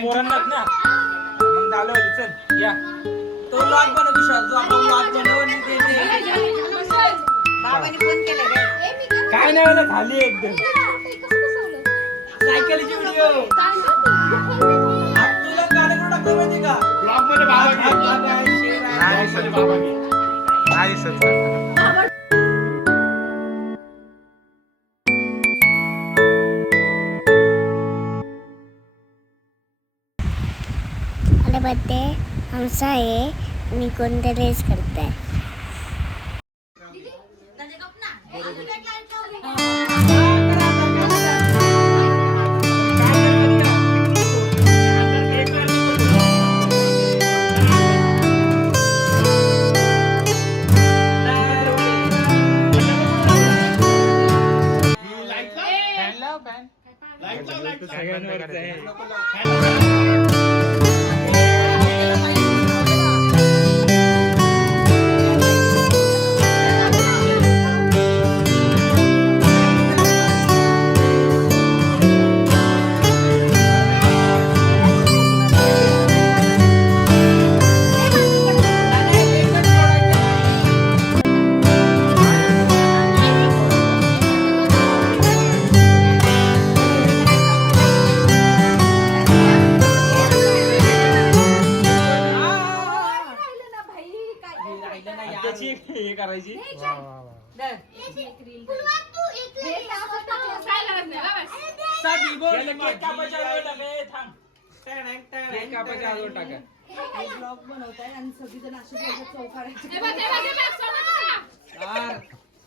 पोरांनाच ना मग झालं चल या तो ब्लॉग बनवतो जो आपण ब्लॉग बनवून बाबांनी फोन केला रे काय नाही मला खाली एकदम सायकलची व्हिडिओ तुला गाणं टाकतो माहिती का ब्लॉग मध्ये बाबा नाही सर बर्थडे आमचा आहे मी कोणते रेस करते हे करायची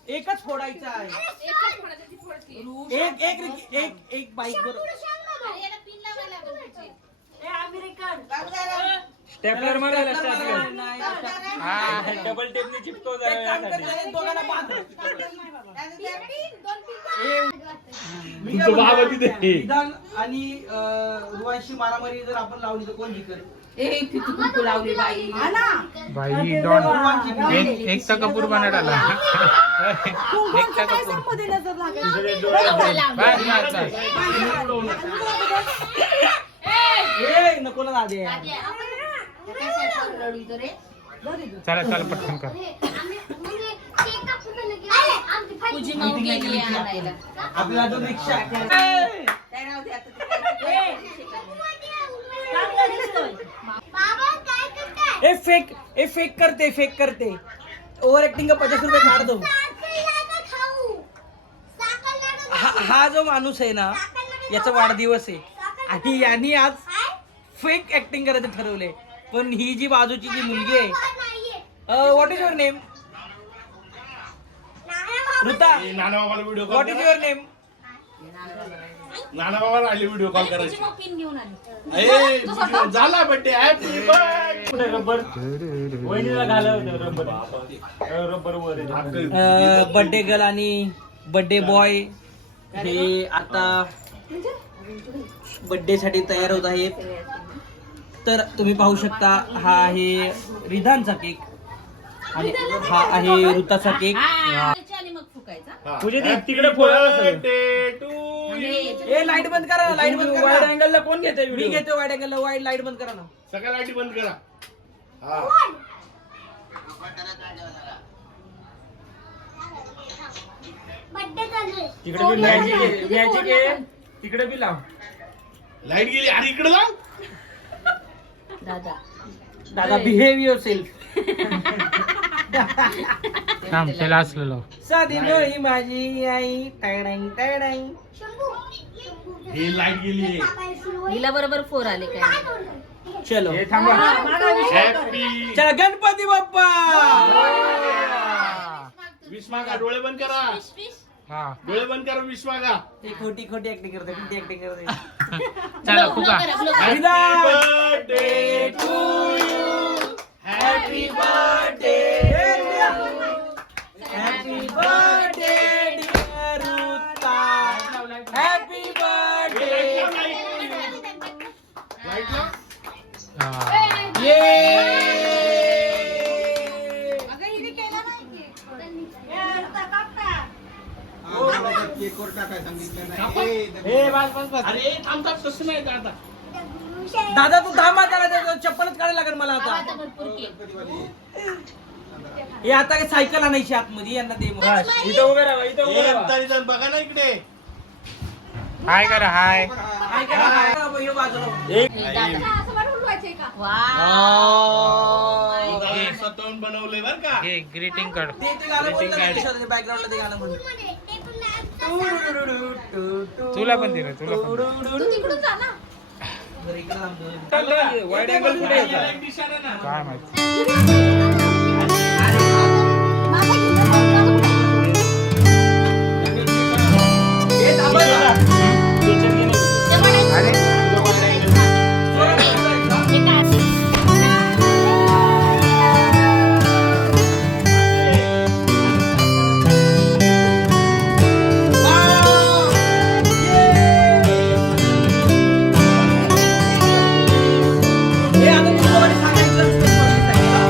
एकच फोडायचा आहे एक बाईक बरोबर स्टेपलर मारायला स्टार्ट कर हा डबल टेपने चिपको आणि रुवांशी मारामारी जर आपण लावली तर कोण जिंकेल लावली बाई भाई एकटा कपूर बनायला आला एकटा कपूर नको ना दादे चला चला पटकन कर आपला जो रिक्षा फेक करते ओव्हर ऍक्टिंग का 50 रुपये काढ दो हा जो माणूस आहे ना याचा वाढदिवस आहे आणि यांनी आज फेक ऍक्टिंग करायचं ठरवलंय पण ही जी बाजूची जी मुलगी आहे what is your name Ruta नाना बाबाला video what is your name नाना बाबाला आली व्हिडिओ कॉल करायची झाला बर्थडे हॅपी बर्थडे रबर वहिनीला घालव रबर वर बर्थडे गर्ल आणि बर्थडे बॉय हे आता बर्थडे साठी तयार होत आहेत तर तुम्ही पाहू शकता हा आहे रिधानचा केक आणि हा आहे ऋताचा केक तिकडे फोडा ए लाईट बंद करा ना लाईट बंद वाईड करा अँगल ला कोण घेते मी घेतो वाईट अँगल वाईट लाईट बंद करा ना सगळ्या लाईटी बंद करा तिकडे बी मॅजिक आहे तिकडे बी लाव लाईट गेली अरे इकडे लाव दादा बिहेव युअर सेल्फ त्याला असलेलो साधी ही माझी आई टॅडॅंग टॅडॅंग ही लाईट गेली हिला बरोबर 4 आले काय चलो हे थांबा हॅपी चला गणपती बाप्पा विस्मागा डोळे बंद करा हा डोळे बंद करा विस्मागा ती खोटी ऍक्टिंग करते खोटी ऍक्टिंग करते चला फुका happy birthday to you happy birthday happy birthday dear Ruta happy birthday light लाव ये केकवर टाकाय सांगितलं नाही बस अरे थांब तसं नाही का आता दादा तू थांब आता चप्पलच काढायला लागेल मला आता आता भरपूर केक. हे आता काय सायकल आणायची आतमध्ये यांना दे मग. इथं उभे राहा इथं उभे राहा तरी बघा ना इकडे. हाय करा हाय हाय करा, हाय करा, हे बाजूला. हे दादा. स्वतःहून बनवलंय बर का. हे ग्रीटिंग कार्ड ते गाणं बोल ना, ते बॅकग्राऊंडला ते गाणं बोल. तुला पण दिलं तुला पण बरं, इकडं थांब. वाईड अँगल कुठे होता एक दिशाने ना. काय माहिती हे थांबा जरा. अरे हे आता तुम्हाला सांगायचं हा,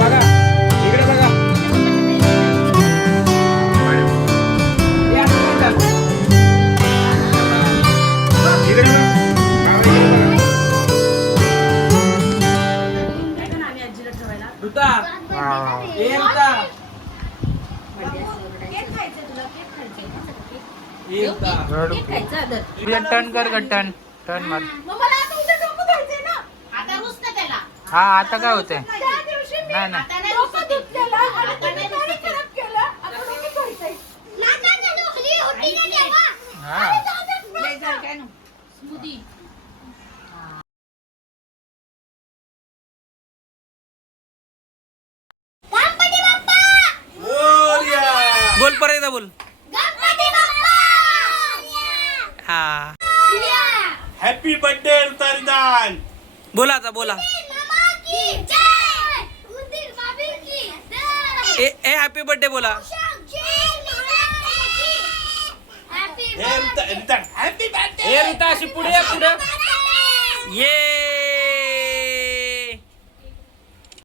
बघा इकडे बघा हे असं म्हणतात. इकडे बघ. ऋता, हा. हे ऋता. हे ऋता. केक खायचा आदर. टर्न कर ग टर्न टर्न मार आता रुस ना त्याला. हा आता काय होतंय नाही ना आता नाही रुसत ते. आता नाही रुसत ते. हा स्मूदी. बोल परत एकदा बोल. हा हॅपी बर्थडे ऋतारिदान. बोला आता बोला. ए हॅपी बर्थडे बोला. Happy birthday. ए ऋता अशी पुढे या पुढे ये